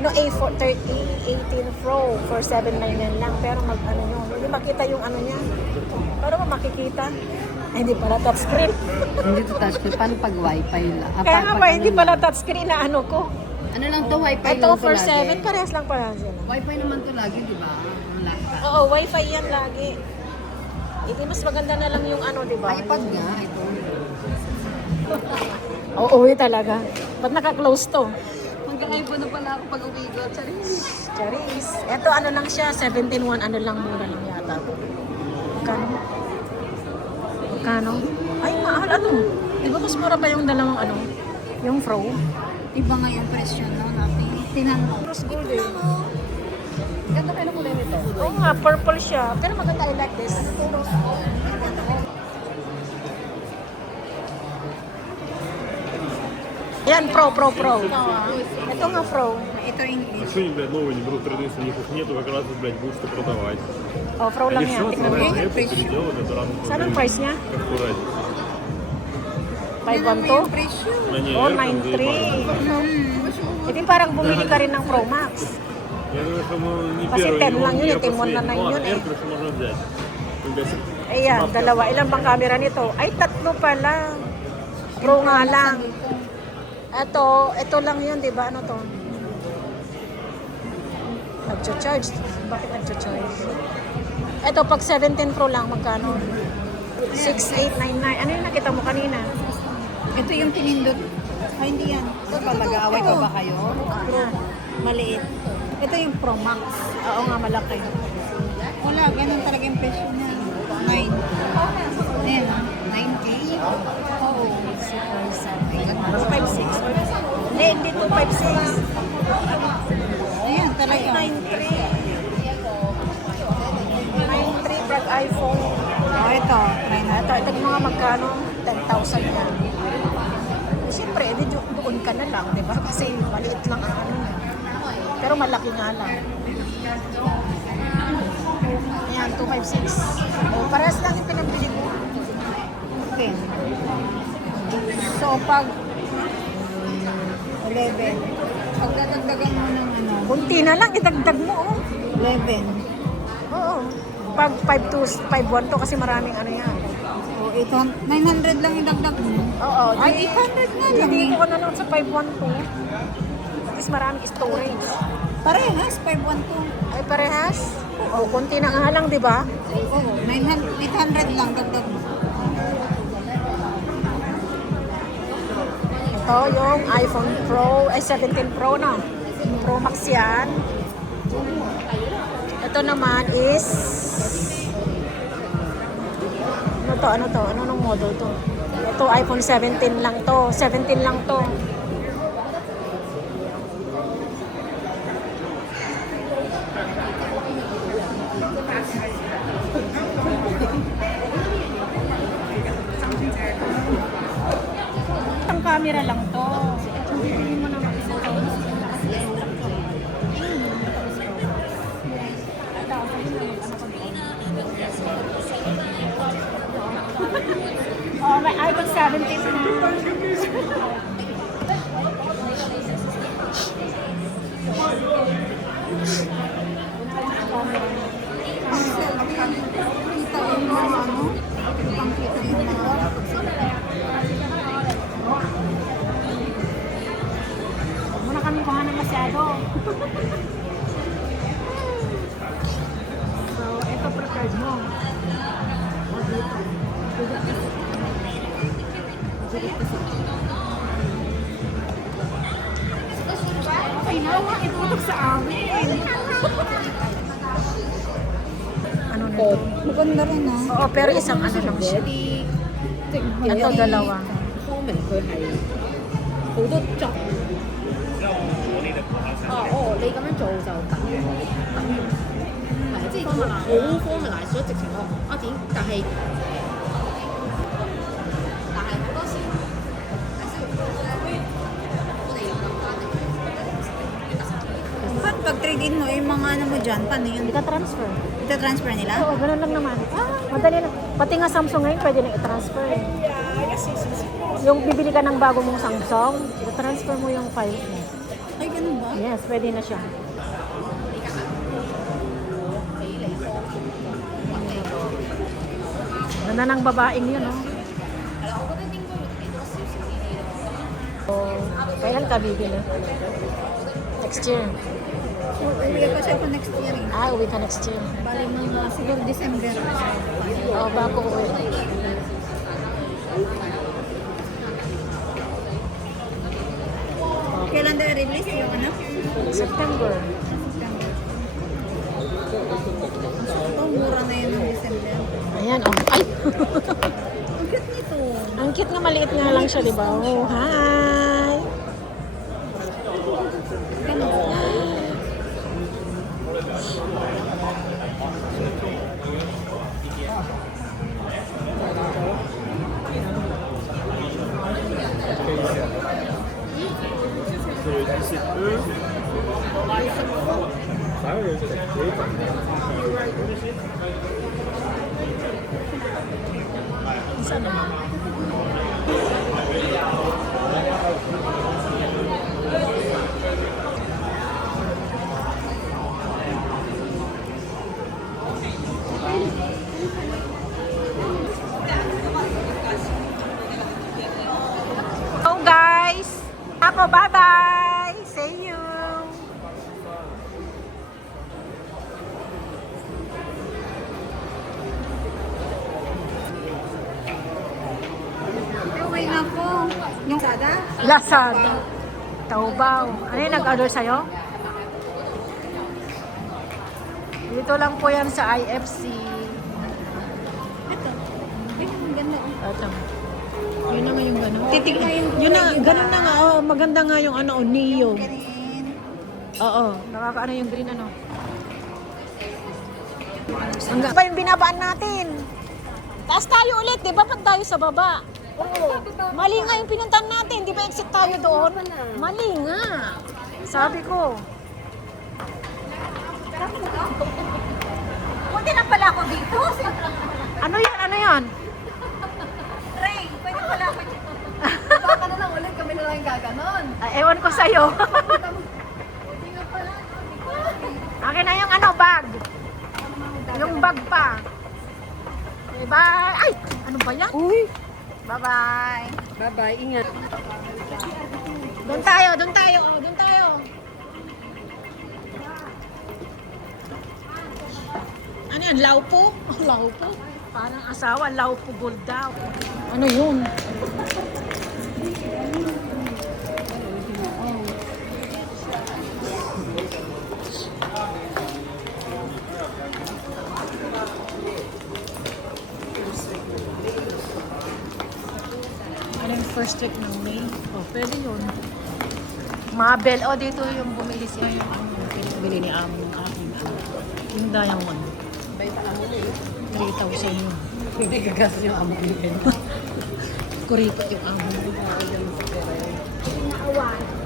Ano, A4, 18 Pro for 799 lang. Pero ano nyo, hindi makita yung ano niya. Pero makikita. Ay, hindi pala touchscreen. Hindi to touchscreen. Paano pag wifi lang? Kaya nga ba, hindi pala touchscreen na ano ko. Ano lang to, wifi Ito lang to for lagi. 7, parehas lang pala sila. Wifi naman to lagi, di ba? Ang laptop. Oo, wifi yan lagi. Hindi mas maganda na lang yung ano, di ba? iPad nga, ito. Oo, talaga. Ba't naka-close to? Mag-iPhone na pala ako pag uwi ko. Charis. Charis. Ito ano lang siya, 17.1, ano lang mura lang yata. Magkano? Magkano? Ay, mahal ano? Di ba mas mura pa yung dalawang ano? Yung Pro? Iba nga yung presyo, no? Natin. Tinan mo. Rose gold eh. Ganda kayo na kulay nito. Oo nga, purple siya. Pero maganda, I like this. Yan, Pro. Ito nga Pro. Ito English. Что они, блядь, новые не берут, традиции, у них их нету, как раз, блядь, будут что продавать. Oh, Pro lang Они yan. все, Tignan mo. на эту переделали, это рано. Saan ang price niya? Как курать. 512? Presyo. На ней Oh, Air, там, 9.3. заебали. Ito yung parang bumili ka rin ng Pro Max. Я думаю, что мы не Kasi первый, 10 не lang он, yun, не eh, Team 1 na последний. 9 Ну ладно, yun eh. Air, короче, можно взять. Когда Ayan, dalawa. Ilan bang camera nito? Ay, tatlo pala. Pro nga lang. Ito lang yun, di ba? Ano to? Nagcha-charge. Bakit nagcha-charge? Ito, pag 17 Pro lang, magkano? 6,899. Ano yung nakita mo kanina? Ito yung pinindot. Ay, hindi yan. Ito pala, away ko ba kayo? Ayan. Maliit. Ito yung Pro Max. Oo nga, malaki. Wala, ganun talaga yung presyo niya. 9. Ayan, 9K. Oo. 256. Hindi 256. Ayan, talaga. 993. 993 pag iPhone. Oh, ito. Try na. Ito mga magkano? 10,000 yan. Siyempre, doon ka na lang, di ba? Kasi maliit lang ang ano niya. Pero malaki nga lang. Ayan, 256. O, parehas lang yung pinabili ko. Okay. So, pag 11, pag dadagdagan mo ng ano, Kunti na lang, idagdag mo. Oh. 11. Oo. Pag 5251 to kasi maraming ano yan. O, 900 lang idagdag mo. Oo. Ay, 800 na lang. Hindi ko na lang sa 512. At least maraming storage. Parehas, 512. Ay, parehas? Oo, kunti na nga lang, di ba? Oo, 800 lang dagdag mo. Ito yung iPhone Pro, ay 17 Pro na. Pro Max yan. Ito naman is ano to? Ano nung model to? Ito iPhone 17 lang to. 17 lang to. Ang camera lang to. Bibili mo naman isa to. Oh, may iPhone 17 na. Huwag mo na kami kuhanan masyado. So, ito preferred mo. O dito. Okay na, wag itutok sa amin. Ano na ito? Maganda rin ah. Oo, pero isang ano lang siya. Ito, dalawa. 聰明佢係好多作。你咁樣做就等於係即係好 formalize 咗，直情我點？但係好多時pag trade-in mo, yung mga ano mo dyan, paano yun? Ika-transfer. Ita-transfer nila? Oo, ganun lang naman. Madali na. Pati nga Samsung ngayon, pwede na i-transfer. Yung bibili ka ng bago mong Samsung, i-transfer mo yung files mo. Ay, ganun ba? Yes, pwede na siya. Ganda ng babaeng yun, no? Oh, kailan ka bibili? Next year. Uwi pa siya po next year. Uwi ka next year. Bali mga siguro December. Bago uwi. Kailan daw release yung ano? September. Ito, mura na yun ng December. Ayan, oh. Ay! Ang cute nito. Ang cute nga, maliit nga lang siya, di ba? Oh, hi! C'est eux. Ah oui, Isa naman. Oh guys! Ako, bye-bye! See you! Uwi na po. Yung sada? Lazada. Taobao. Ano yung nag-order sa'yo? Dito lang po yan sa IFC. Ito. Ay, ang ganda. Ito. Yun na nga yung gano'n. Titig na yung Yun na, kulay, ganun diba? na nga. Oh, maganda nga yung ano, neo. Green. Oo. Nakakaano yung green ano. Hanggang pa yung binabaan natin. Taas tayo ulit, di ba? Pag tayo sa baba. Mali nga yung pinuntan natin. Di ba exit tayo doon? Mali nga. Sabi ko. Pwede na pala ako dito. Ano yan? Ano yan? Ray, pwede pala ako dito. Baka na lang ulit kami na lang yung gaganon. Ewan ko sa'yo. Akin na yung ano, bag. Yung bag pa. Okay, bye. Ay! Ano ba yan? Uy. Bye-bye. Bye-bye, ingat. Doon tayo, doon tayo. Oh, doon tayo. Ano yan? Laupo? Oh, laupo? Parang asawa, laupo gold daw. Ano yun? Ano yung first week ng May? Oh, pwede yun. Mabel. Oh, dito yung bumili siya. Yung bili ni Amo ng aking yung diamond. 3,000 yun. Hindi kagas yung amo ko. Kuripot yung Amo. Naawan.